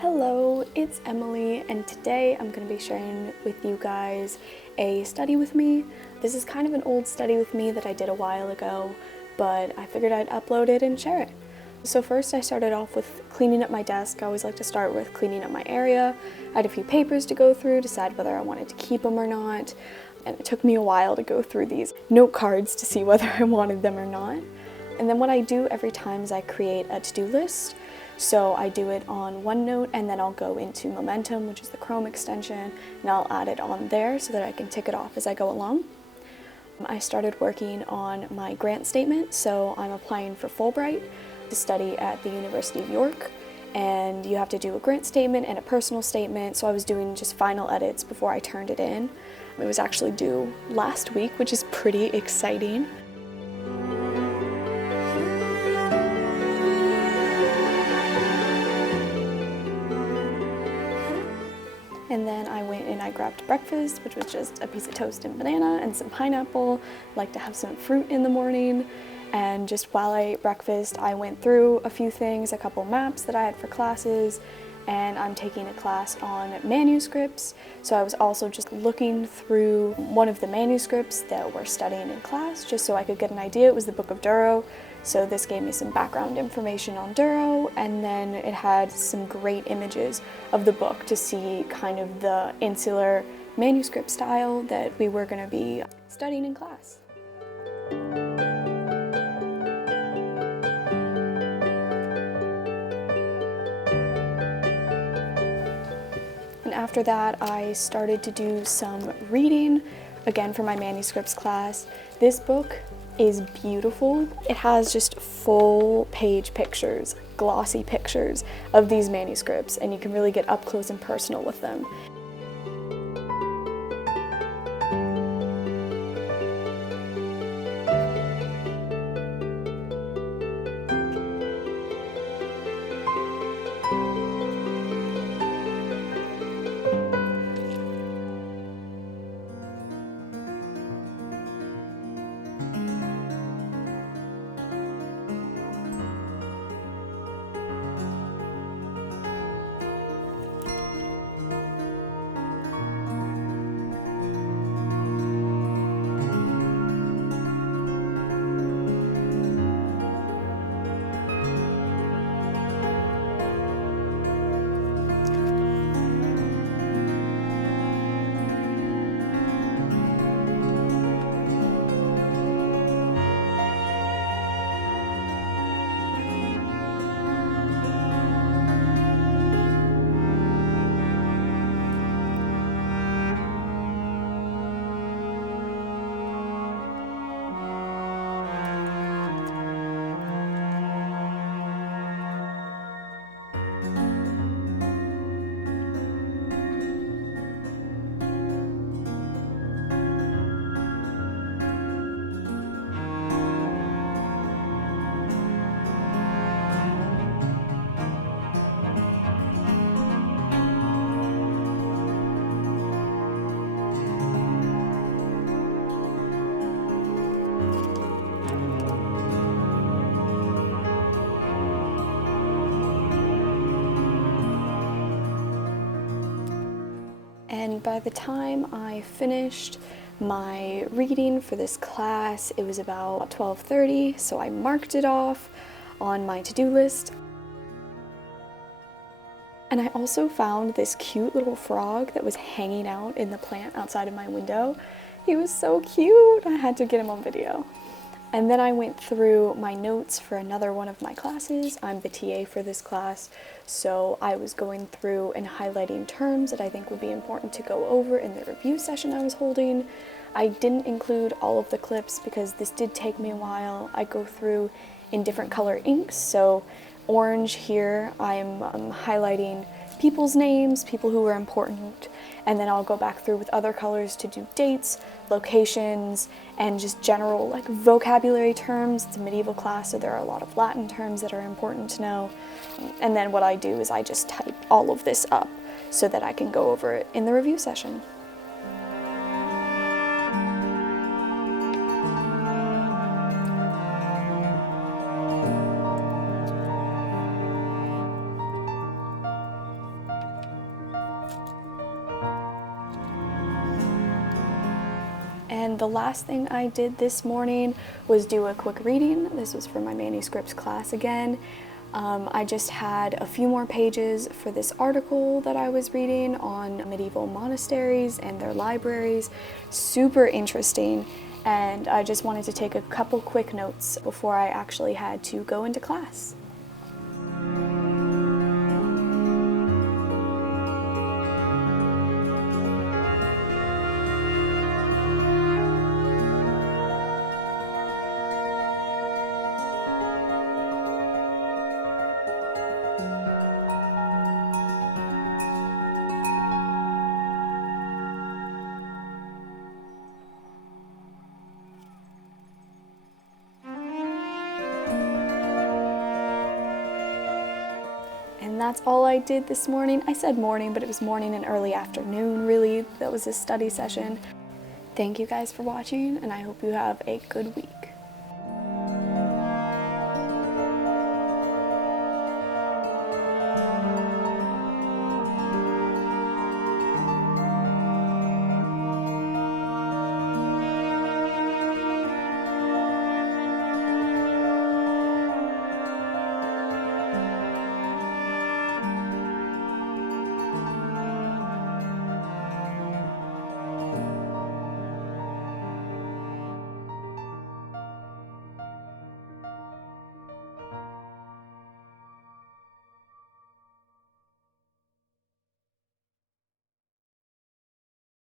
Hello, it's Emily, and today I'm going to be sharing with you guys a study with me. This is kind of an old study with me that I did a while ago, but I figured I'd upload it and share it. So first I started off with cleaning up my desk. I always like to start with cleaning up my area. I had a few papers to go through, decide whether I wanted to keep them or not, and it took me a while to go through these note cards to see whether I wanted them or not. And then what I do every time is I create a to-do list. So I do it on OneNote, and then I'll go into Momentum, which is the Chrome extension, and I'll add it on there so that I can tick it off as I go along. I started working on my grant statement, so I'm applying for Fulbright to study at the University of York, and you have to do a grant statement and a personal statement, so I was doing just final edits before I turned it in. It was actually due last week, which is pretty exciting. And then I went and I grabbed breakfast, which was just a piece of toast and banana and some pineapple. I like to have some fruit in the morning. And just while I ate breakfast, I went through a few things, a couple maps that I had for classes, and I'm taking a class on manuscripts. So I was also just looking through one of the manuscripts that we're studying in class, just so I could get an idea. It was the Book of Durrow. So this gave me some background information on Durrow, and then it had some great images of the book to see kind of the insular manuscript style that we were going to be studying in class. And after that, I started to do some reading, again for my manuscripts class. This book is beautiful. It has just full page pictures, glossy pictures of these manuscripts, and you can really get up close and personal with them. And by the time I finished my reading for this class, it was about 12:30, so I marked it off on my to-do list. And I also found this cute little frog that was hanging out in the plant outside of my window. He was so cute! I had to get him on video. And then I went through my notes for another one of my classes. I'm the TA for this class, so I was going through and highlighting terms that I think would be important to go over in the review session I was holding. I didn't include all of the clips because this did take me a while. I go through in different color inks, so orange here I'm highlighting people's names, people who were important, and then I'll go back through with other colors to do dates, locations, and just general like vocabulary terms. It's a medieval class, so there are a lot of Latin terms that are important to know. And then what I do is I just type all of this up so that I can go over it in the review session. And the last thing I did this morning was do a quick reading. This was for my manuscripts class again. I just had a few more pages for this article that I was reading on medieval monasteries and their libraries. Super interesting, and I just wanted to take a couple quick notes before I actually had to go into class. And that's all I did this morning. I said morning, but it was morning and early afternoon, really. That was a study session. Thank you guys for watching, and I hope you have a good week.